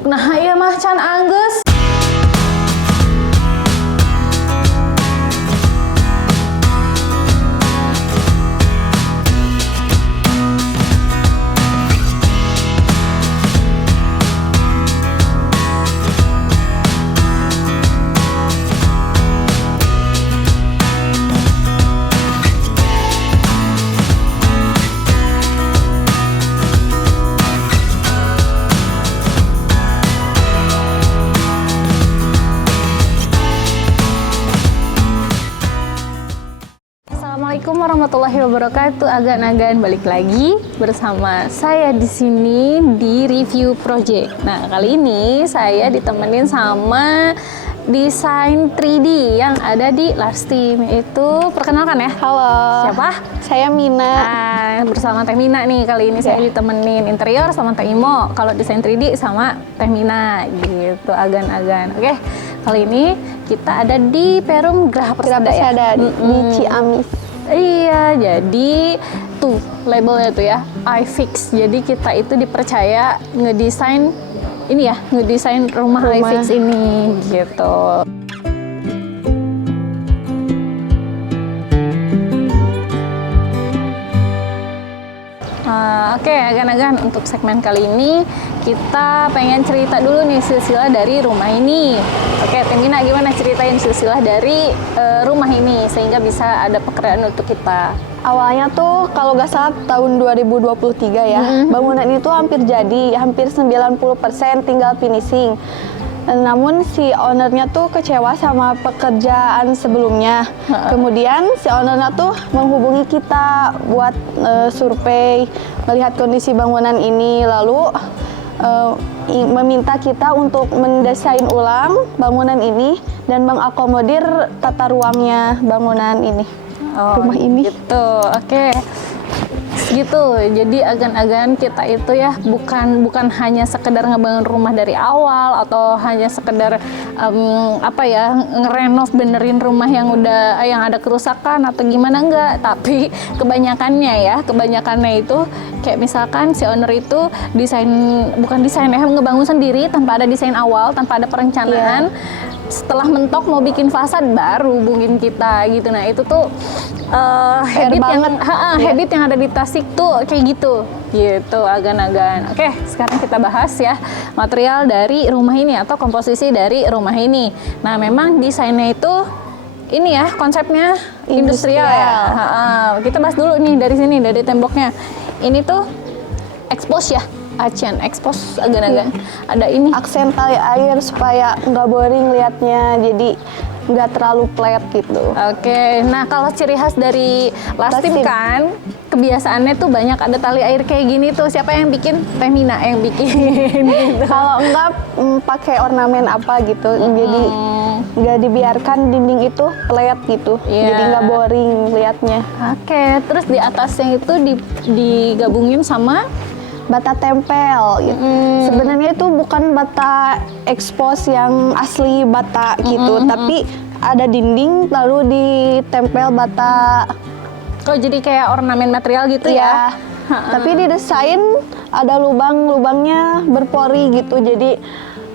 Nah, iya mah can anggeus. Assalamualaikum warahmatullahi wabarakatuh. Agan-agan balik lagi bersama saya di sini di review project. Nah, kali ini saya ditemenin sama desain 3D yang ada di Larsteam. Itu perkenalkan ya. Halo. Siapa? Saya Mina. Nah, bersama Teh Mina nih. Kali ini saya ditemenin interior sama Teh Imo. Kalau desain 3D sama Teh Mina gitu, agan-agan. Oke, kali ini kita ada di Perum Graha Persada ya? Di Ciamis. Iya, jadi tuh labelnya tuh ya, iFix. Jadi kita itu dipercaya ngedesain ini ya, ngedesain rumah iFix ini gitu. Oke, agan-agan untuk segmen kali ini kita pengen cerita dulu nih silsilah dari rumah ini. Oke, Temina gimana ceritain silsilah dari rumah ini sehingga bisa ada pekerjaan untuk kita. Awalnya tuh kalau nggak salah tahun 2023 ya, bangunan itu hampir jadi, hampir 90% tinggal finishing. Namun si ownernya tuh kecewa sama pekerjaan sebelumnya. Kemudian si ownernya tuh menghubungi kita buat survei, melihat kondisi bangunan ini, lalu meminta kita untuk mendesain ulang bangunan ini dan mengakomodir tata ruangnya bangunan ini, rumah ini. Gitu, oke. Gitu, jadi agan-agan kita itu ya bukan hanya sekedar ngebangun rumah dari awal atau hanya sekedar ngerenov benerin rumah yang ada kerusakan atau gimana, enggak, tapi kebanyakannya itu kayak misalkan si owner itu bukan desain ya, ngebangun sendiri tanpa ada desain awal, tanpa ada perencanaan. Setelah mentok mau bikin fasad baru hubungin kita gitu. Nah, itu tuh habit yang ada di Tasik tuh kayak gitu agan-agan. Oke, sekarang kita bahas ya material dari rumah ini atau komposisi dari rumah ini. Nah, memang desainnya itu ini ya, konsepnya industrial ya. Kita bahas dulu nih dari sini, dari temboknya. Ini tuh expose ya, Acian expose agan-agan. Ada ini Aksen tali air supaya nggak boring liatnya, jadi nggak terlalu flat gitu. Oke, nah kalau ciri khas dari Larsteam kan kebiasaannya tuh banyak ada tali air kayak gini tuh. Siapa yang bikin? Teh Mina yang bikin gitu. Kalau enggak pakai ornamen apa gitu, jadi nggak dibiarkan dinding itu flat gitu, jadi nggak boring liatnya. Oke, terus di atasnya itu digabungin sama bata tempel gitu. Sebenarnya itu bukan bata expose yang asli bata gitu, tapi ada dinding lalu ditempel bata. Oh, jadi kayak ornamen material gitu ya? Tapi didesain ada lubang-lubangnya berpori gitu, jadi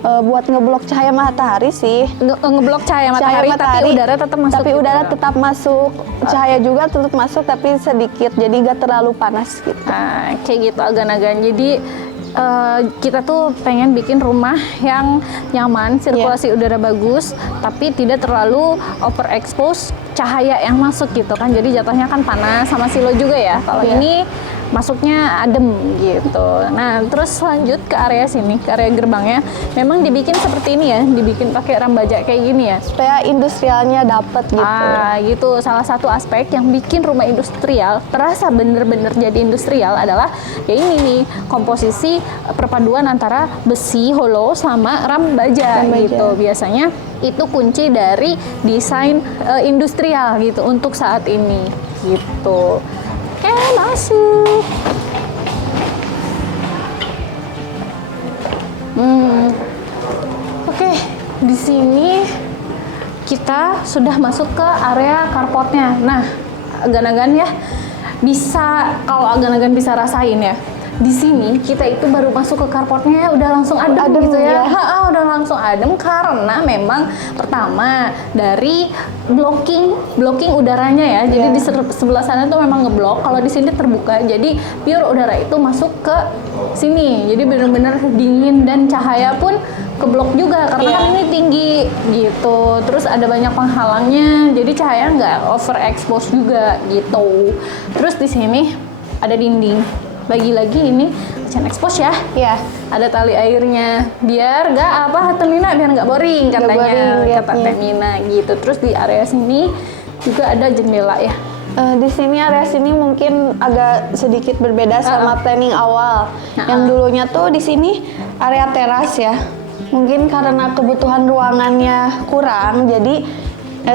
buat ngeblok cahaya matahari sih. Ngeblok cahaya matahari, tapi udara tetap masuk. Tapi udara tetap masuk, cahaya juga tetap masuk, tapi sedikit, jadi gak terlalu panas gitu. Nah, kayak gitu agan-agan. Jadi kita tuh pengen bikin rumah yang nyaman, sirkulasi udara bagus, tapi tidak terlalu overexpose cahaya yang masuk gitu kan. Jadi jatuhnya kan panas sama silo juga ya. Kalau ini masuknya adem gitu. Nah, terus lanjut ke area sini, ke area gerbangnya. Memang dibikin seperti ini ya, dibikin pakai ram baja kayak gini ya. Supaya industrialnya dapet gitu. Gitu. Salah satu aspek yang bikin rumah industrial terasa bener-bener jadi industrial adalah ya ini nih, komposisi perpaduan antara besi holo sama ram baja gitu. Biasanya itu kunci dari desain industrial gitu untuk saat ini gitu. Oke, masuk. Oke, di sini kita sudah masuk ke area carportnya. Nah, agan-agan ya, kalau agan-agan bisa rasain ya, di sini kita itu baru masuk ke carportnya udah langsung adem gitu ya. Udah langsung adem karena memang pertama dari blocking udaranya ya. Jadi di sebelah sana tuh memang ngeblok, kalau di sini terbuka. Jadi pure udara itu masuk ke sini. Jadi benar-benar dingin dan cahaya pun keblok juga karena kan ini tinggi gitu. Terus ada banyak penghalangnya. Jadi cahaya nggak overexpose juga gitu. Terus di sini ada dinding. Lagi-lagi ini kitchen expose ya. Iya. Ada tali airnya biar nggak Temina biar nggak boring katanya kata Temina gitu. Terus di area sini juga ada jendela ya. Di sini area sini mungkin agak sedikit berbeda sama planning awal. Yang dulunya tuh di sini area teras ya. Mungkin karena kebutuhan ruangannya kurang, jadi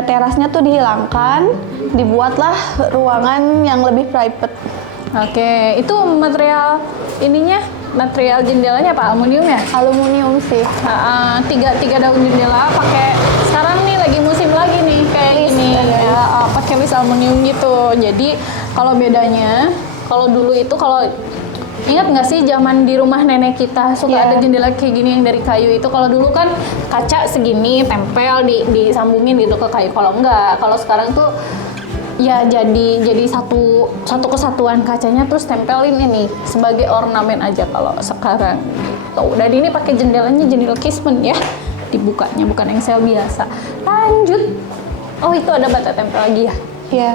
terasnya tuh dihilangkan, dibuatlah ruangan yang lebih private. Oke, itu material material jendelanya apa? Aluminium ya? Aluminium sih. Tiga daun jendela pakai, sekarang nih lagi musim lagi nih kayak gini ya, pakai list aluminium gitu. Jadi kalau bedanya, kalau dulu itu ingat nggak sih zaman di rumah nenek kita suka ada jendela kayak gini yang dari kayu itu. Kalau dulu kan kaca segini tempel disambungin gitu ke kayu. Kalau sekarang tuh ya jadi satu kesatuan kacanya terus tempelin ini sebagai ornamen aja kalau sekarang gitu. Dan ini pakai jendelanya jendela casement ya, dibukanya bukan engsel biasa. Lanjut, itu ada bata tempel lagi ya. Iya.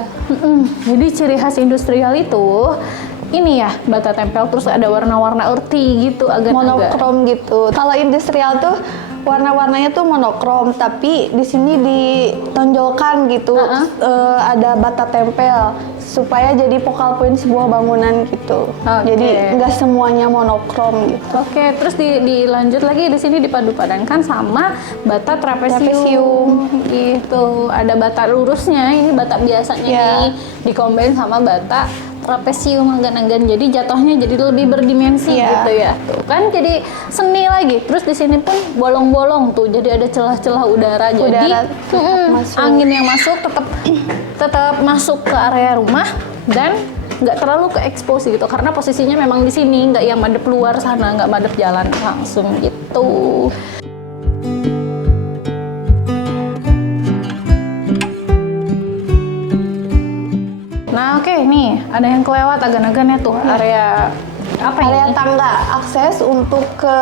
Jadi ciri khas industrial itu ini ya, bata tempel terus ada warna-warna earthy gitu, agak monokrom gitu. Kalau industrial tuh warna-warnanya tuh monokrom, tapi di sini ditonjolkan gitu. Ada bata tempel supaya jadi focal point sebuah bangunan gitu. Jadi nggak semuanya monokrom gitu. Terus dilanjut lagi di sini dipadu-padankan sama bata trapesium gitu. Ada bata lurusnya, ini bata biasanya nih dikombin sama bata trapesium anggan-anggan, jadi jatuhnya jadi lebih berdimensi gitu ya. Tuh kan jadi seni lagi. Terus di sini pun bolong-bolong tuh, jadi ada celah-celah udara. Jadi angin yang masuk tetap masuk ke area rumah dan nggak terlalu ke expose gitu, karena posisinya memang di sini, nggak yang madep luar sana, nggak madep jalan langsung gitu. Nah nih ada yang kelewat agan-agan ya tuh, area apa area ini? Tangga akses untuk ke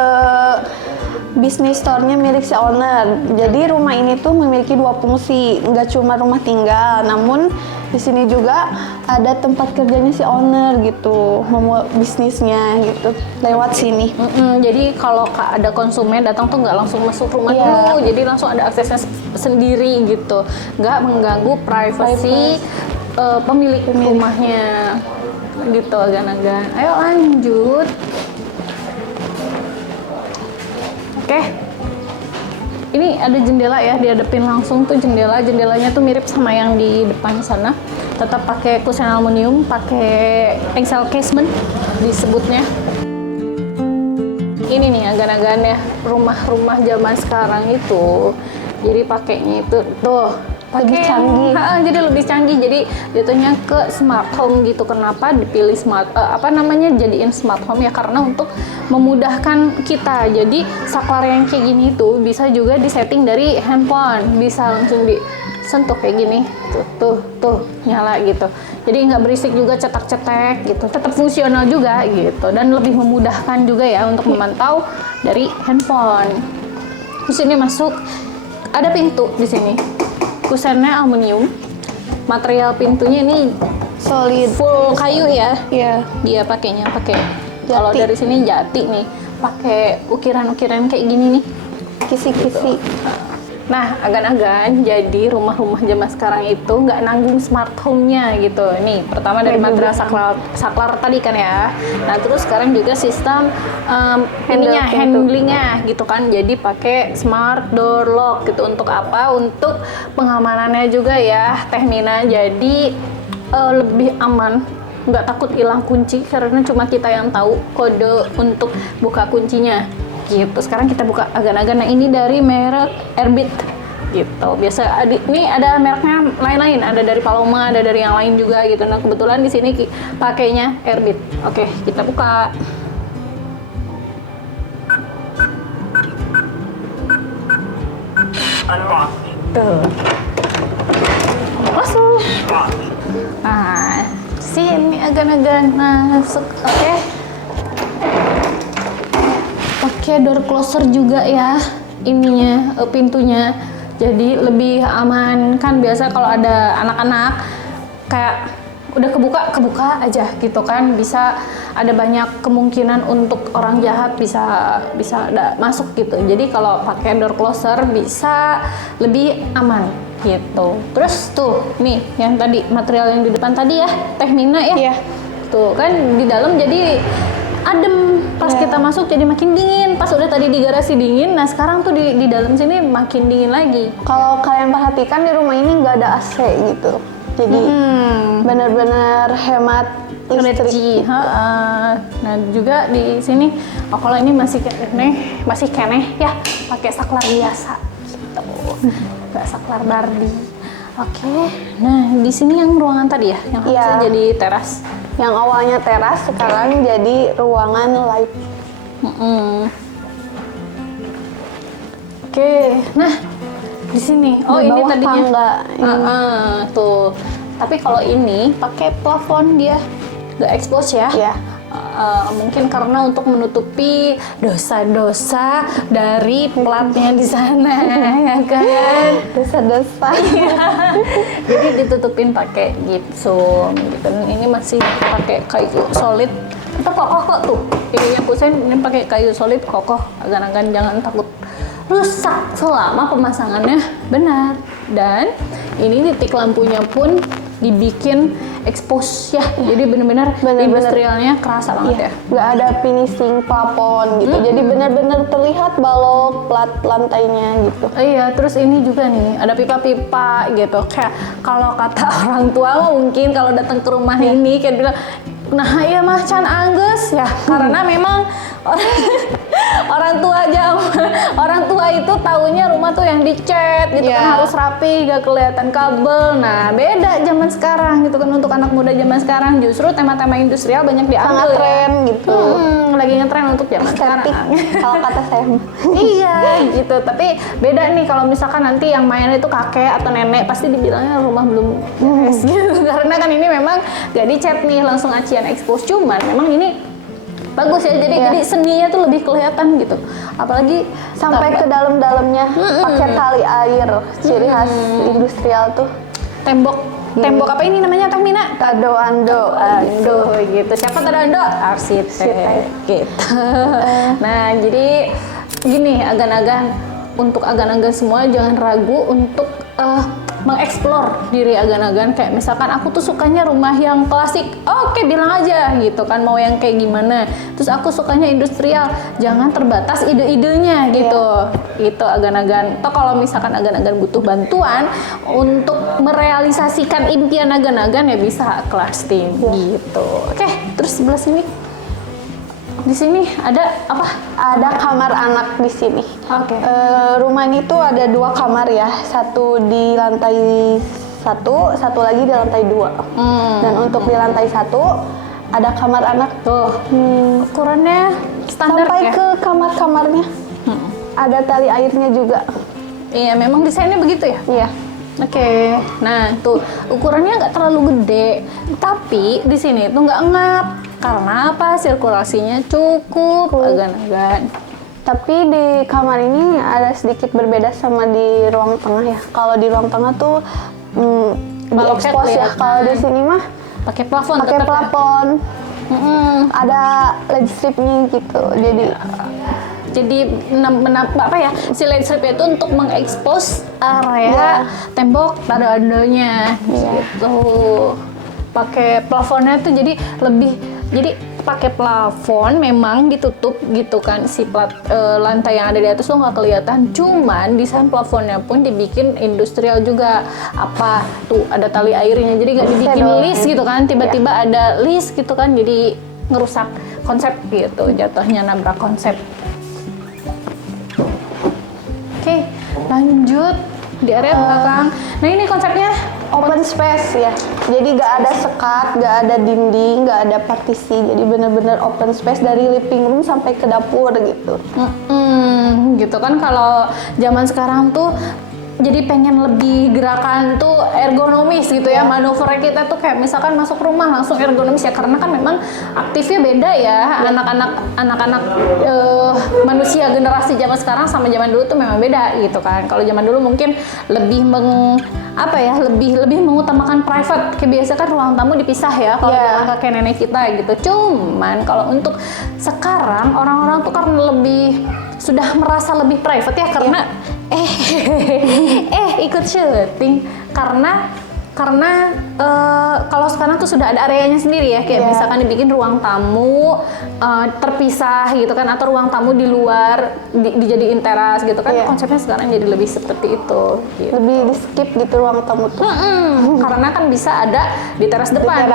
bisnis store-nya milik si owner. Jadi rumah ini tuh memiliki dua fungsi, nggak cuma rumah tinggal, namun di sini juga ada tempat kerjanya si owner gitu, bisnisnya gitu lewat sini. Jadi kalau ada konsumen datang tuh nggak langsung masuk rumah dulu, jadi langsung ada aksesnya sendiri gitu, nggak mengganggu privasi pemilik rumahnya gitu agan-agan. Ayo lanjut. Oke. Ini ada jendela ya, dihadapin langsung tuh jendelanya tuh mirip sama yang di depan sana. Tetap pakai kusen aluminium, pakai engsel casement disebutnya. Ini nih agan-agan ya, rumah-rumah zaman sekarang itu. Jadi pakainya itu tuh lebih canggih. Jadi lebih canggih, jadi jatuhnya ke smart home gitu. Kenapa dipilih jadiin smart home ya, karena untuk memudahkan kita. Jadi saklar yang kayak gini tuh bisa juga disetting dari handphone, bisa langsung disentuh kayak gini, tuh nyala gitu. Jadi nggak berisik juga cetak-cetek gitu, tetap fungsional juga gitu, dan lebih memudahkan juga ya untuk memantau dari handphone. Terus ini masuk, ada pintu di sini. Kusennya aluminium, material pintunya ini solid, full kayu ya. Iya. Dia pakainya pakai, kalau dari sini jati nih, pakai ukiran-ukiran kayak gini nih, kisi-kisi. Nah, agan-agan jadi rumah-rumah zaman sekarang itu nggak nanggung smart home-nya gitu. Nih, pertama dari material saklar tadi kan ya. Nah, terus sekarang juga sistem handlingnya gitu kan. Jadi pakai smart door lock gitu. Untuk apa? Untuk pengamanannya juga ya, Tehmina. Jadi lebih aman, nggak takut hilang kunci karena cuma kita yang tahu kode untuk buka kuncinya. Gitu. Sekarang kita buka agan-agan. Nah, ini dari merek Airbit gitu. Biasa ini ada mereknya lain-lain, ada dari Paloma, ada dari yang lain juga gitu. Nah kebetulan di sini pakainya Airbit. Oke, kita buka. Tuh. Masuk. Nah, sini agak-agak masuk. Oke. Pakai door closer juga ya ininya, pintunya. Jadi lebih aman kan. Biasa kalau ada anak-anak kayak udah kebuka aja gitu kan, bisa ada banyak kemungkinan untuk orang jahat bisa masuk gitu. Jadi kalau pakai door closer bisa lebih aman gitu. Terus tuh nih yang tadi material yang di depan tadi ya, Teh Mina ya. Iya. Tuh kan di dalam jadi adem, pas kita masuk jadi makin dingin. Pas udah tadi di garasi dingin, nah sekarang tuh di dalam sini makin dingin lagi. Kalau kalian perhatikan di rumah ini nggak ada AC gitu. Jadi benar-benar hemat listrik. Energi. Nah juga di sini, kalau ini masih keneh ya, pakai saklar biasa gitu, nggak saklar Barbie. Oke. Nah di sini yang ruangan tadi ya, yang harusnya jadi teras. Yang awalnya teras sekarang jadi ruangan live. Oke. Nah di sini, Di ini bawah tadinya tangga. tuh. Tapi kalau ini pakai plafon dia, nggak expose ya. Iya. Mungkin karena untuk menutupi dosa-dosa dari platnya di sana, ya kan? Dosa-dosa. Jadi ditutupin pakai gypsum gitu. Ini masih pakai kayu solid. Itu kokoh kok tuh. Ininya Kusen ini pakai kayu solid kokoh. Agak-agak jangan takut rusak selama pemasangannya benar. Dan ini titik lampunya pun dibikin expose ya, jadi benar-benar industrialnya kerasa banget ya. Nggak ada finishing plafon gitu, jadi benar-benar terlihat balok plat lantainya gitu. Iya, terus ini juga nih ada pipa-pipa gitu. Kayak kalau kata orang tua mah mungkin kalau datang ke rumah ini kayak bilang, nah iya mah can angges ya, karena memang orang tua itu taunya rumah tuh yang dicat gitu kan, harus rapi, gak kelihatan kabel. Nah beda zaman sekarang gitu kan, untuk anak muda zaman sekarang justru tema-tema industrial banyak diambil. Sangat tren gitu. Lagi ngetren untuk zaman sekarang. Kalau kata saya. Iya gitu, tapi beda nih kalau misalkan nanti yang main itu kakek atau nenek, pasti dibilangnya rumah belum beres gitu. Karena kan ini memang gak dicat nih, langsung acian expose. Cuman memang ini bagus ya, jadi seninya tuh lebih kelihatan gitu. Apalagi sampai ke dalam-dalamnya pakai tali air, ciri khas industrial tuh. Tembok apa ini namanya Teh Mina? Ando gitu. Siapa Ando? Arsitek gitu. Nah jadi gini, agan-agan, untuk agan-agan semua jangan ragu untuk mengeksplor diri agan-agan. Kayak misalkan aku tuh sukanya rumah yang klasik, oke bilang aja gitu kan, mau yang kayak gimana. Terus aku sukanya industrial, jangan terbatas ide-idenya gitu. Itu agan-agan. Atau kalau misalkan agan-agan butuh bantuan untuk merealisasikan impian agan-agan, ya bisa kelas tim gitu. Oke, terus sebelah sini. Di sini ada apa? Ada kamar anak di sini. Oke. Rumah ini tuh ada 2 kamar ya, satu di lantai 1, satu lagi di lantai 2. Dan untuk di lantai 1 ada kamar anak Tuh. Ukurannya standar sampai ya? ke kamar-kamarnya. Ada tali airnya juga. Iya, memang desainnya begitu ya? Iya. Oke. Nah, tuh ukurannya nggak terlalu gede, tapi di sini tuh nggak ngap. Karena apa? Sirkulasinya cukup, agan-agan. Tapi di kamar ini ada sedikit berbeda sama di ruang tengah ya. Kalau di ruang tengah tuh diekspos ya. Kalau di sini mah pakai plafon. Pakai plafon. Ada LED stripnya gitu. Jadi apa ya, si LED strip itu untuk mengekspos area tembok anda-andanya gitu. Pakai plafonnya tuh jadi pakai plafon memang ditutup gitu kan, si lantai yang ada di atas tuh nggak kelihatan. Cuman desain plafonnya pun dibikin industrial juga. Apa tuh ada tali airnya, jadi nggak dibikin list gitu kan, tiba-tiba ada list gitu kan, jadi ngerusak konsep gitu, jatuhnya nabrak konsep. Oke, lanjut di area belakang. Nah ini konsepnya Open space ya, jadi gak ada sekat, gak ada dinding, gak ada partisi, jadi bener-bener open space dari living room sampai ke dapur gitu. Gitu kan kalau zaman sekarang tuh jadi pengen lebih gerakan tuh ergonomis gitu ya, manuver kita tuh kayak misalkan masuk rumah langsung ergonomis ya, karena kan memang aktifnya beda ya, anak-anak manusia generasi zaman sekarang sama zaman dulu tuh memang beda gitu kan. Kalau zaman dulu mungkin lebih lebih mengutamakan private, kayak biasa kan ruang tamu dipisah ya kalau zaman kakek nenek kita gitu. Cuman kalau untuk sekarang orang-orang tuh karena lebih sudah merasa lebih private ya, karena ikut syuting karena kalau sekarang tuh sudah ada areanya sendiri ya, kayak misalkan dibikin ruang tamu terpisah gitu kan, atau ruang tamu di luar dijadiin teras gitu kan. Konsepnya sekarang jadi lebih seperti itu gitu. Lebih di skip gitu ruang tamu tuh. Karena kan bisa ada di teras depan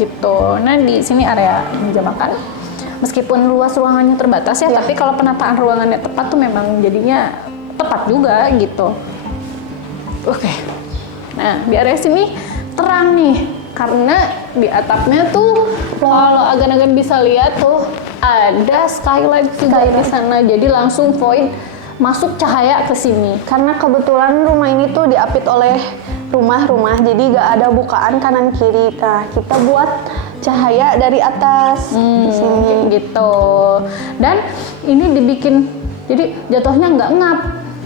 gitu. Nah di sini area meja makan, meskipun luas ruangannya terbatas ya, tapi kalau penataan ruangannya tepat tuh memang jadinya tepat juga gitu. Oke. Nah, di area sini terang nih, karena di atapnya tuh kalau agan-agan bisa lihat tuh ada skylight juga di sana. Jadi langsung void masuk cahaya ke sini. Karena kebetulan rumah ini tuh diapit oleh rumah-rumah, jadi gak ada bukaan kanan kiri. Nah, kita buat cahaya dari atas di sini gitu. Dan ini dibikin jadi jatuhnya nggak ngap,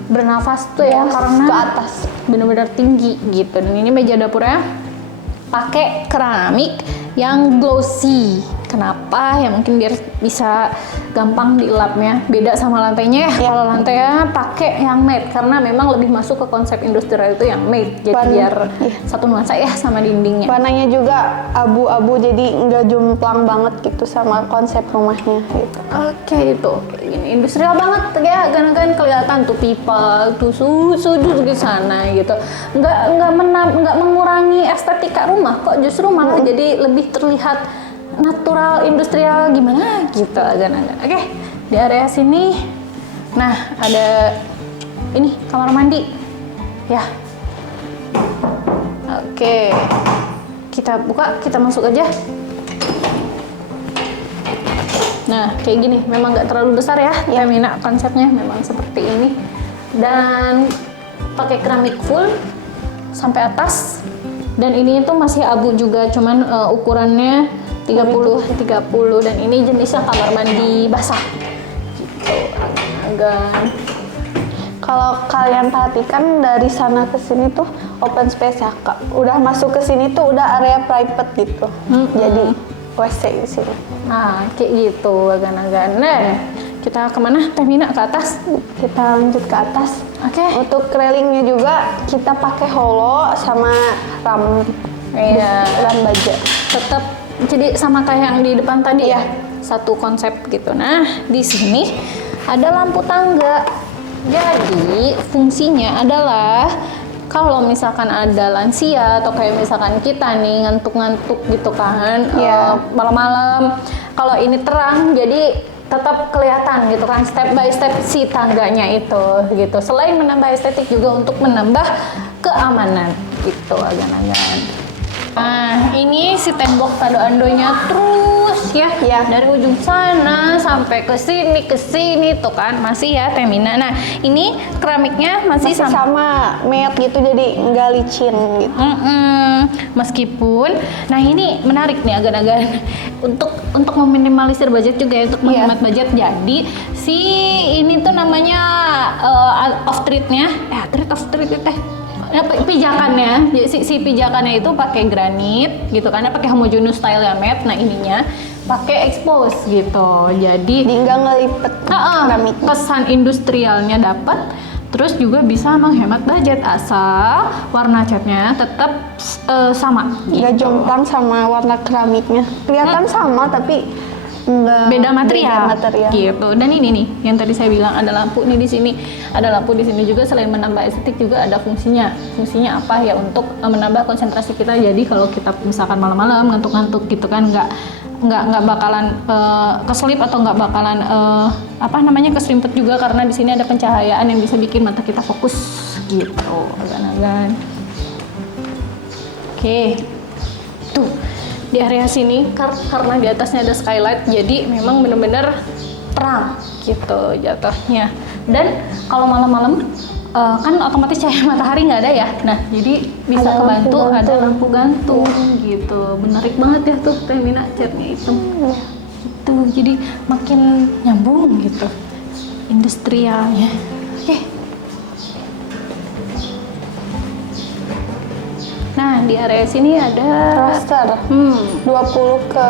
bernafas tuh ya, karena ke atas benar-benar tinggi gitu. Dan ini meja dapurnya pakai keramik yang glossy. Kenapa? Ya mungkin biar bisa gampang dielapnya. Beda sama lantainya ya. Kalau lantainya pakai yang matte, karena memang lebih masuk ke konsep industrial itu yang matte. Jadi biar satu nuansa ya sama dindingnya. Warnanya juga abu-abu, jadi nggak jomplang banget gitu sama konsep rumahnya gitu. Oke, itu ini industrial banget ya, kan kelihatan tuh pipa, tuh sudut di sana gitu. Nggak mengurangi estetika rumah kok, justru malah jadi lebih terlihat natural, industrial gimana gitu agak-agak. Oke, di area sini, nah ada ini kamar mandi, ya. Oke, kita buka, kita masuk aja. Nah, kayak gini, memang nggak terlalu besar ya, Femina konsepnya memang seperti ini. Dan pakai keramik full sampai atas. Dan ini itu masih abu juga, cuman ukurannya 30 dan ini jenisnya kamar mandi basah. Gitu, agak. Kalau kalian perhatikan dari sana ke sini tuh open space ya, Kak. Udah masuk ke sini tuh udah area private gitu. Jadi WC di sini. Nah, kayak gitu agak-agak. Nah, kita kemana? Femina ke atas. Kita lanjut ke atas. Oke. Untuk railingnya juga kita pakai holo sama ram. Ram baja. Tetap jadi sama kayak yang di depan tadi ya. Satu konsep gitu. Nah, di sini ada lampu tangga. Jadi fungsinya adalah kalau misalkan ada lansia atau kayak misalkan kita nih ngantuk-ngantuk gitu kan, malam-malam, kalau ini terang jadi tetap kelihatan gitu kan, step by step si tangganya itu gitu. Selain menambah estetik juga untuk menambah keamanan gitu agak-agak. Nah, ini si tembok tado andonya terus ya, dari ujung sana sampai ke sini tuh kan masih ya Femina. Nah, ini keramiknya masih sama matte gitu, jadi nggak licin gitu. Meskipun, nah ini menarik nih agak-agak untuk meminimalisir budget juga ya, untuk menghemat budget. Jadi si ini tuh namanya off treatnya, pijakannya, si pijakannya itu pakai granit gitu kan, pakai homogeneous style ya matte. Nah ininya pakai expose gitu, jadi nggak ngelipet keramiknya. Kesan industrialnya dapat, terus juga bisa menghemat budget asal warna catnya tetap sama. Nggak jomplang sama warna keramiknya, kelihatan sama tapi beda material gitu. Dan ini nih yang tadi saya bilang ada lampu nih di sini, ada lampu di sini juga. Selain menambah estetik juga ada fungsinya apa ya, untuk menambah konsentrasi kita. Jadi kalau kita misalkan malam-malam ngantuk-ngantuk gitu kan, nggak nggak bakalan keselip atau nggak bakalan keserimpet juga, karena di sini ada pencahayaan yang bisa bikin mata kita fokus gitu, agan-agan. Oke, tuh di area sini karena di atasnya ada skylight, jadi memang bener-bener terang gitu jatuhnya. Dan kalau malam-malam kan otomatis cahaya matahari nggak ada ya, nah jadi bisa kebantu ada lampu gantung gitu. Menarik banget ya tuh Teh Mina, catnya hitam gitu, jadi makin nyambung gitu industrialnya. Oke. Nah di area sini ada Roster 20 ke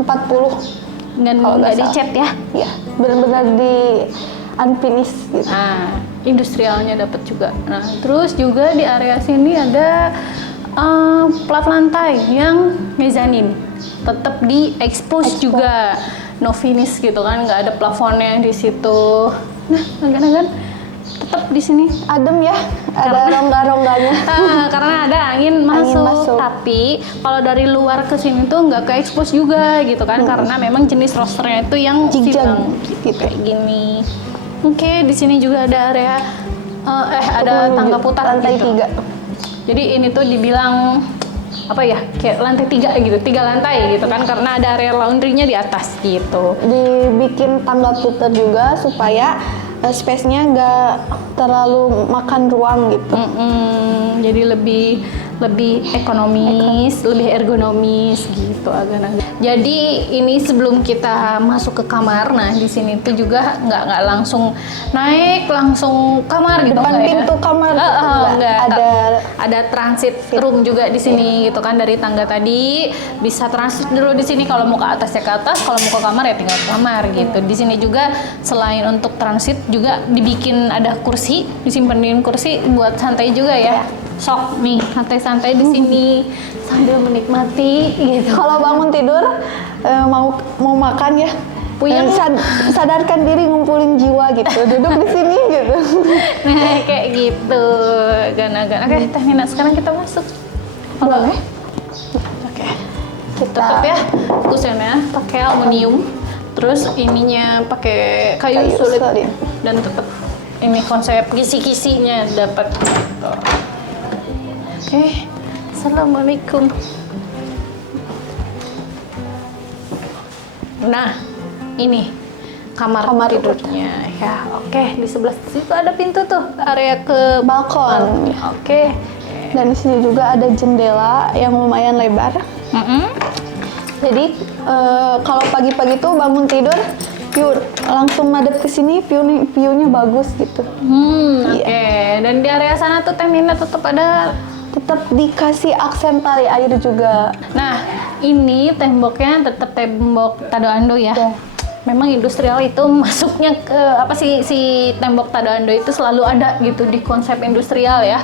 40 dan kalau nggak nggak dicat ya. Iya, benar-benar di unfinished gitu. Nah, industrialnya dapat juga. Nah, terus juga di area sini ada plat lantai yang mezanin, tetap di expose juga, no finish gitu kan, nggak ada plafonnya di situ. Nah, agan-agan tetap di sini Adem ya, ada rongga-rongganya. karena ada angin masuk. Tapi kalau dari luar ke sini tuh nggak ke expose juga gitu kan, karena memang jenis rosternya itu yang silang gitu, kayak gini. Oke, di sini juga ada area ada tangga putar lantai gitu. 3. Jadi ini tuh dibilang apa ya, kayak lantai 3 gitu, 3 lantai gitu kan, karena ada area laundry-nya di atas gitu. Dibikin tangga putar juga supaya space-nya nggak terlalu makan ruang gitu. Jadi lebih ekonomis, lebih ergonomis gitu agak-agak. Jadi ini sebelum kita masuk ke kamar, nah di sini tuh juga nggak langsung naik langsung kamar gitu, Depan enggak pintu ya? kamar Enggak. ada transit room juga di sini gitu kan, dari tangga tadi bisa transit dulu di sini, kalau mau ke atas ya ke atas, kalau mau ke kamar ya tinggal ke kamar gitu. Di sini juga selain untuk transit juga dibikin ada kursi, disimpenin kursi buat santai juga ya. Sok nih santai-santai di sini sambil menikmati gitu. Kalau bangun tidur mau makan ya, Puyeng. sadarkan diri, ngumpulin jiwa gitu, duduk di sini gitu. Nah kayak gitu, gan-gan. Oke, Teh Mina, sekarang kita masuk. Boleh. Oke. Tetap ya kusennya pakai aluminium, terus ininya pakai kayu sulit, dan tetap ini konsep kisi-kisinya dapat. Oke. Assalamualaikum. Nah, ini kamar tidurnya ya. Oke, di sebelah situ ada pintu tuh, area ke Balkon. Oke. Dan di sini juga ada jendela yang lumayan lebar. Jadi kalau pagi-pagi tuh bangun tidur, langsung madep ke sini, view-nya bagus gitu. Oke. Dan di area sana tuh Teh Mina tetap dikasih aksen tali air juga. Nah, ini temboknya tetap tembok Tado Ando ya. Memang industrial itu masuknya ke si tembok Tado Ando itu selalu ada gitu di konsep industrial ya.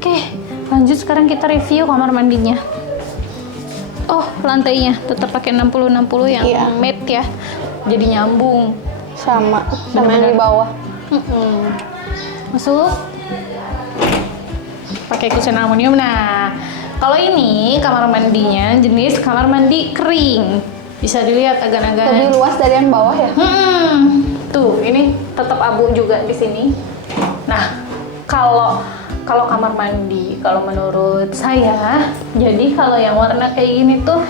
Oke, lanjut sekarang kita review kamar mandinya. Oh, lantainya tetap pakai 60-60 yang matte ya. Jadi nyambung sama yang di bawah. Masuk. Pakai kusen aluminium. Nah, kalau ini kamar mandinya jenis kamar mandi kering. Bisa dilihat agak-agak lebih luas dari yang bawah ya. Tuh, ini tetap abu juga di sini. Nah, kalau kamar mandi, kalau menurut saya, jadi kalau yang warna kayak gini tuh,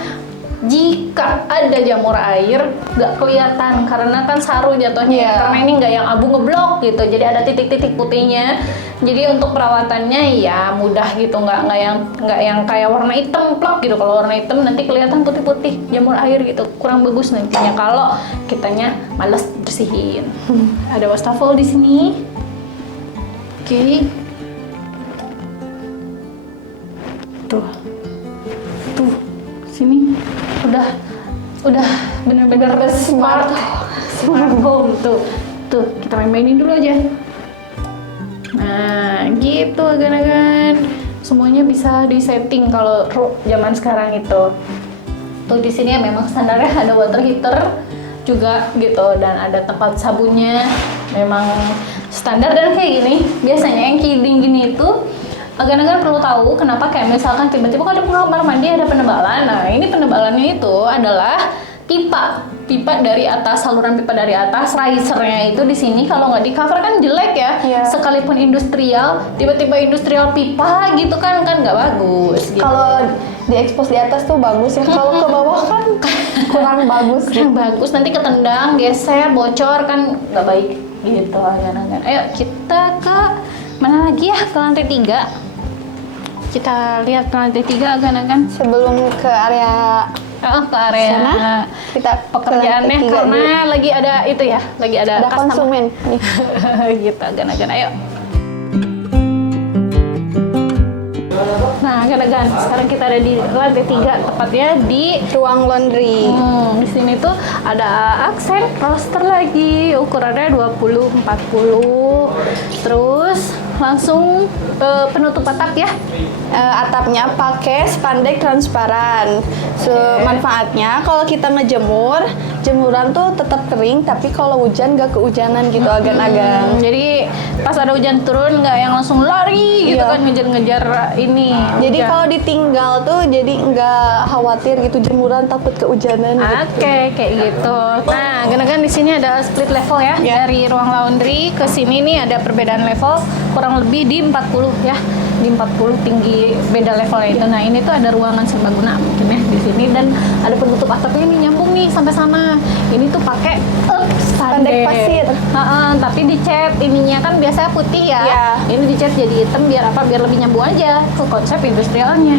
jika ada jamur air nggak kelihatan karena kan saru jatuhnya, karena ini nggak yang abu ngeblok gitu, jadi ada titik-titik putihnya. Jadi untuk perawatannya ya mudah gitu, nggak yang kayak warna hitam plok gitu. Kalau warna hitam nanti kelihatan putih-putih jamur air gitu, kurang bagus nantinya kalau kitanya males bersihin. Ada wastafel di sini. Oke. Tuh sini udah bener-bener smart home tuh kita main-mainin dulu aja. Nah gitu kan semuanya bisa disetting kalau zaman sekarang itu. Tuh di sini ya memang standarnya ada water heater juga gitu, dan ada tempat sabunnya memang standar. Dan kayak gini biasanya yang kidding gini itu agan-agan perlu tahu kenapa kayak misalkan tiba-tiba kalau di kamar mandi ada penebalan. Nah, ini penebalannya itu adalah pipa dari atas, saluran pipa dari atas, risernya itu di sini kalau nggak di cover kan jelek ya. Iya. Sekalipun industrial, tiba-tiba industrial pipa gitu kan nggak bagus. Gitu. Kalau diekspos di atas tuh bagus ya, kalau ke bawah kan kurang bagus. Kurang bagus, nanti ketendang, geser, bocor kan nggak baik gitu agan-agan. Ayo kita ke mana lagi ya, ke lantai 3. Kita lihat ke lantai 3 agan-agan. Sebelum ke area Ke area sana, kita pekerjaannya ke lantai 3 karena dulu. lagi ada itu ya, lagi ada Ada customer. konsumen nih. Gitu agan-agan. Ayo. Nah, agan-agan, sekarang kita ada di lantai 3, tepatnya di Ruang laundry. di sini tuh ada aksen roster lagi, ukurannya 20-40. Terus langsung penutup atap ya. Atapnya pakai spandek transparan. Manfaatnya kalau kita ngejemur, jemuran tuh tetap kering, tapi kalau hujan gak kehujanan gitu agan-agan. Jadi pas ada hujan turun nggak yang langsung lari gitu Iya. kan ngejar-ngejar ini. Jadi hujan. kalau ditinggal tuh jadi nggak khawatir gitu jemuran takut kehujanan gitu. Oke, kayak gitu. Nah, agan-agan di sini ada split level ya. Ya. Dari ruang laundry ke sini nih ada perbedaan level kurang lebih di 40 ya. Di 40 tinggi beda levelnya itu. Nah, ini tuh ada ruangan serbaguna mungkin ya di sini dan ada penutup atapnya nih nyambung nih sampai sana. Ini tuh pakai Spandek pasir. Tapi dicat ininya kan biasanya putih ya. Iya. Ini dicat jadi hitam biar apa? Biar lebih nyambung aja ke konsep industrialnya.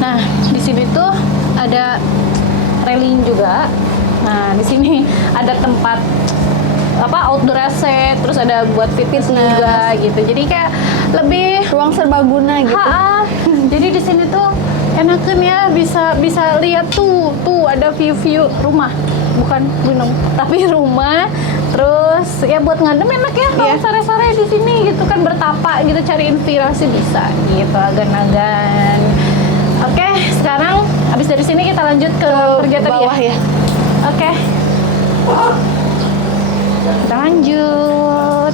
Nah, di sini tuh ada railing juga. Nah, di sini ada tempat outdoor asset, terus ada buat fitness juga gitu. Jadi kayak lebih Ruang serbaguna gitu. Jadi di sini tuh enakan ya, bisa lihat tuh ada view rumah, bukan gunung, tapi rumah. Terus ya buat ngadem enak ya kalau Iya. sore-sore di sini gitu kan, bertapa gitu, cari inspirasi bisa gitu agan-agan. Oke, sekarang habis dari sini kita lanjut ke kerja tadi bawah ya. Oke. Kita lanjut.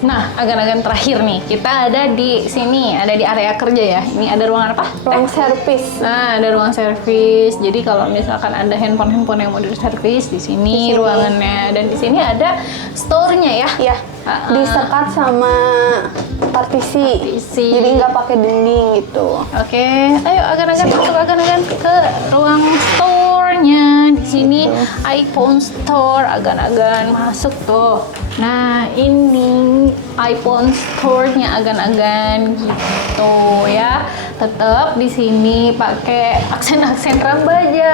Nah, agan-agan terakhir nih, kita ada di sini, ada di area kerja ya. Ini ada ruangan apa? Ruang servis. Nah, ada ruang servis. Jadi kalau misalkan ada handphone yang mau diservis di sini Di sini. ruangannya, dan di sini ada store-nya ya. Ya, disekat sama partisi. Jadi nggak pakai dinding gitu. Oke, ayo agan-agan masuk agan-agan ke ruang store-nya. Di sini iPhone Store, agan-agan masuk tuh. Nah, ini iPhone Store-nya agan-agan gitu ya. Tetap di sini pakai aksen-aksen Rambaja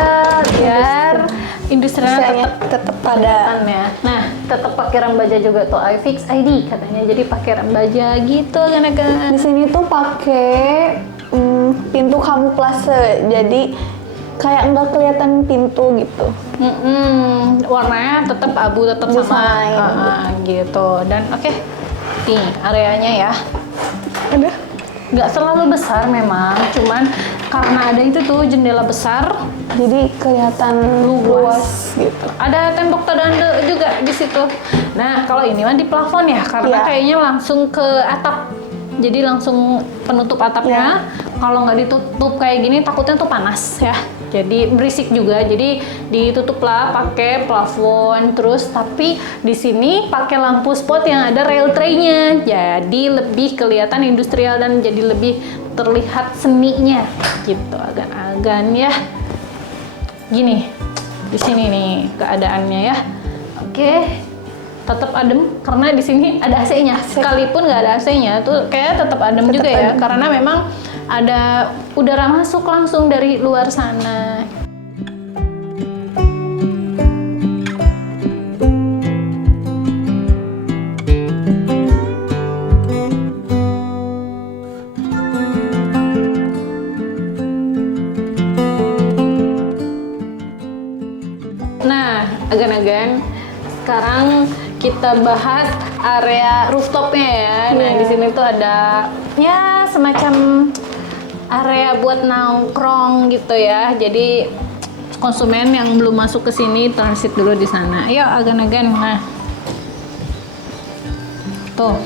biar industrinya Tetap pada. ya. Nah, tetap pakai Rambaja juga tuh, iFix ID katanya. Jadi pakai Rambaja gitu agan-agan. Di sini tuh pakai pintu kamuflase. Jadi kayak nggak kelihatan pintu gitu. Warnanya tetap abu, tetap sama Desain. gitu. Dan oke, nih areanya ya. Aduh. Nggak terlalu besar memang, cuman karena ada itu tuh jendela besar, Jadi kelihatan luas gitu. ada tembok tadande juga di situ. Nah, kalau ini mah di plafon ya, karena Iya. kayaknya langsung ke atap. Jadi langsung penutup atapnya. Kalau nggak ditutup kayak gini, takutnya tuh panas ya. Jadi berisik juga. Jadi ditutuplah pakai plafon. Terus tapi di sini pakai lampu spot yang ada rail tray-nya. Jadi lebih kelihatan industrial dan jadi lebih terlihat seninya gitu, agan-agan ya. Gini, di sini nih keadaannya ya. Oke. Tetap adem karena di sini ada AC-nya. Sekalipun nggak ada AC-nya tuh kayak tetap adem juga ya, adem. karena memang ada udara masuk langsung dari luar sana. Nah, agan-agan sekarang kita bahas area rooftopnya ya. Nah, di sini tuh ada ya semacam area buat nongkrong gitu ya. Jadi konsumen yang belum masuk ke sini transit dulu di sana. Ayo agan-agan. Nah, Tuh.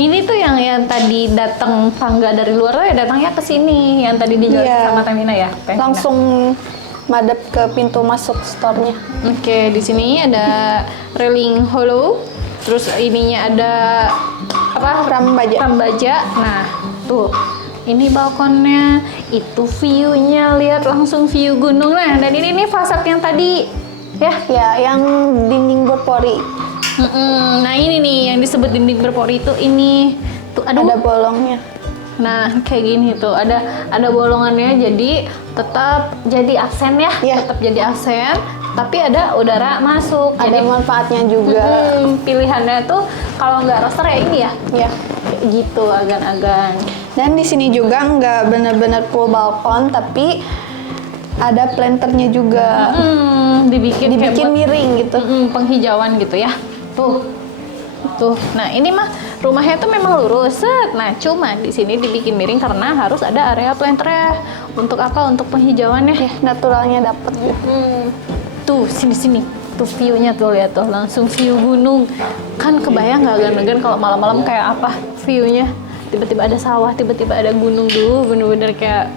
Ini tuh yang tadi datang tangga dari luar tuh ya datangnya ke sini, yang tadi dijelasin Iya. sama Temina ya. Teh Mina. Langsung madep ke pintu masuk store-nya. Oke, di sini ada railing hollow, terus ininya ada apa? Ram baja. Ram baja. Nah, tuh. Ini balkonnya, itu view-nya, lihat langsung view gunung. Nah, dan ini fasad yang tadi ya. Ya, yang dinding berpori. Nah, ini nih yang disebut dinding berpori itu ini. Tuh, aduh. Ada bolongnya. Nah, kayak gini tuh, ada bolongannya, jadi tetap jadi aksen ya, Iya. tetap jadi aksen, tapi ada udara masuk. Ada Jadi manfaatnya juga. pilihannya tuh kalau nggak roster ya ini ya, Ya. kayak gitu agan-agan. Dan di sini juga nggak benar-benar full balkon, tapi ada planternya juga. Dibikin kayak buat miring gitu. penghijauan gitu ya. Tuh. Nah, ini mah rumahnya tuh memang lurus. Set. Nah, cuma di sini dibikin miring karena harus ada area planternya. Untuk apa? Untuk penghijauannya. Ya, naturalnya dapat gitu. Tuh, sini. Tuh view-nya tuh, lihat tuh, langsung view gunung. Kan kebayang nggak gan-gan kalau malam-malam kayak apa view-nya? Tiba-tiba ada sawah, tiba-tiba ada gunung dulu, bener-bener kayak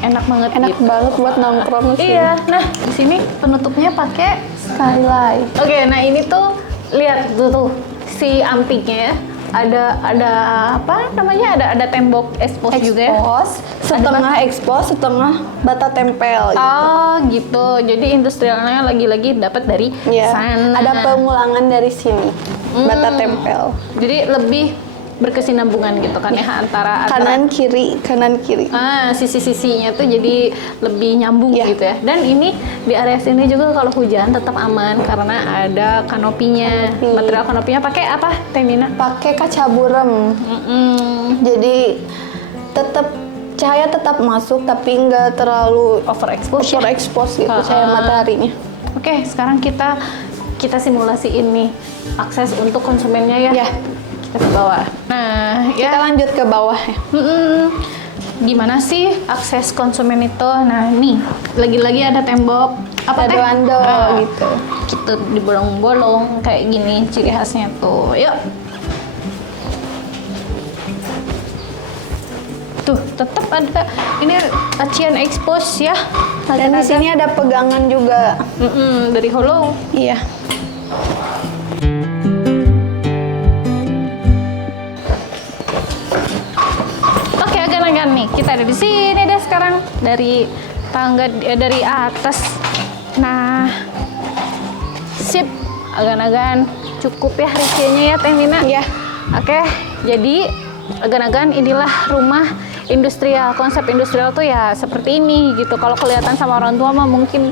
enak banget Enak gitu. banget buat nongkrong sih. Iya, nah di sini penutupnya pakai. Skylight. Oke, nah ini tuh lihat tuh si ampiknya ya. Ada apa namanya? Ada tembok expose juga ya. Expose, setengah expose, setengah bata tempel gitu. Oh gitu. Jadi industrialnya lagi-lagi dapat dari Iya. sana. Ada pengulangan dari sini. Bata tempel. Jadi lebih berkesinambungan gitu kan ya antara Kanan kiri. sisi-sisinya tuh jadi lebih nyambung Iya. gitu ya. Dan ini di area sini juga kalau hujan tetap aman karena ada kanopinya. Kanopi. Material kanopinya pakai apa, Temina? Pakai kaca burem. Jadi tetap cahaya tetap masuk tapi nggak terlalu Overexpose ya. overexpose gitu cahaya mataharinya. Oke, sekarang kita simulasi ini akses untuk konsumennya ya. Ya. Kita ke bawah. Nah, Kita ya. lanjut ke bawah ya. Gimana sih akses konsumen itu? Nah, nih lagi-lagi ada tembok apa teh? Dado gitu. Gitu dibolong-bolong kayak gini ciri khasnya tuh. Yuk. Tuh, tetap ada ini acian expose ya. Dan di sini ada pegangan juga. Dari hollow. Iya. Oke, agan-agan nih. Kita ada di sini deh sekarang dari tangga dari atas. Nah, sip. Agan-agan cukup ya reviewnya ya Teh Mina. Iya. Oke, jadi agan-agan inilah rumah industrial. Konsep industrial tuh ya seperti ini gitu. Kalau kelihatan sama orang tua mah mungkin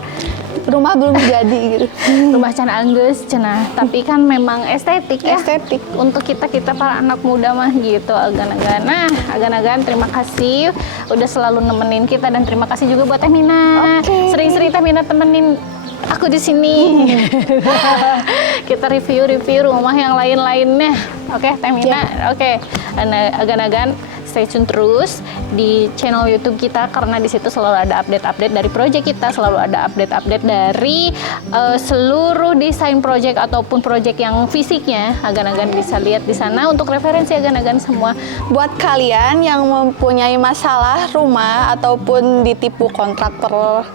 Rumah belum jadi gitu. rumah can anggeus cenah, tapi kan memang estetik ya. Estetik. Untuk kita para anak muda mah gitu agan-agan. Nah, agan-agan terima kasih udah selalu nemenin kita dan terima kasih juga buat Teh Mina. Oke. Sering-sering Teh Mina temenin aku di sini. Kita review rumah yang lain-lainnya. Oke, Teh Mina. Oke. Agan-agan stay tune terus di channel YouTube kita karena di situ selalu ada update-update dari project kita, selalu ada update-update dari seluruh desain project ataupun project yang fisiknya. Agan-agan bisa lihat di sana untuk referensi agan-agan semua. Buat kalian yang mempunyai masalah rumah ataupun ditipu kontraktor,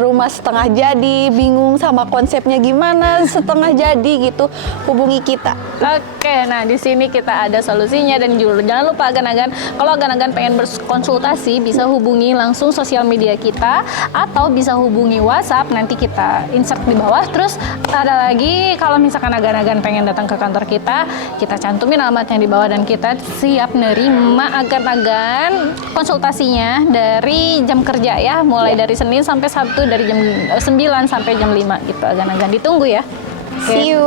rumah setengah jadi, bingung sama konsepnya gimana setengah jadi gitu, hubungi kita. Oke, nah di sini kita ada solusinya dan juga jangan lupa agan-agan kalau agan-agan pengen berkonsultasi bisa hubungi langsung sosial media kita atau bisa hubungi WhatsApp nanti kita insert di bawah. Terus ada lagi kalau misalkan agan-agan pengen datang ke kantor kita cantumin alamatnya di bawah dan kita siap nerima agan-agan konsultasinya dari jam kerja ya, mulai dari Senin sampai Sabtu dari jam 9 sampai jam 5 gitu agan-agan ditunggu ya. Oke. See you.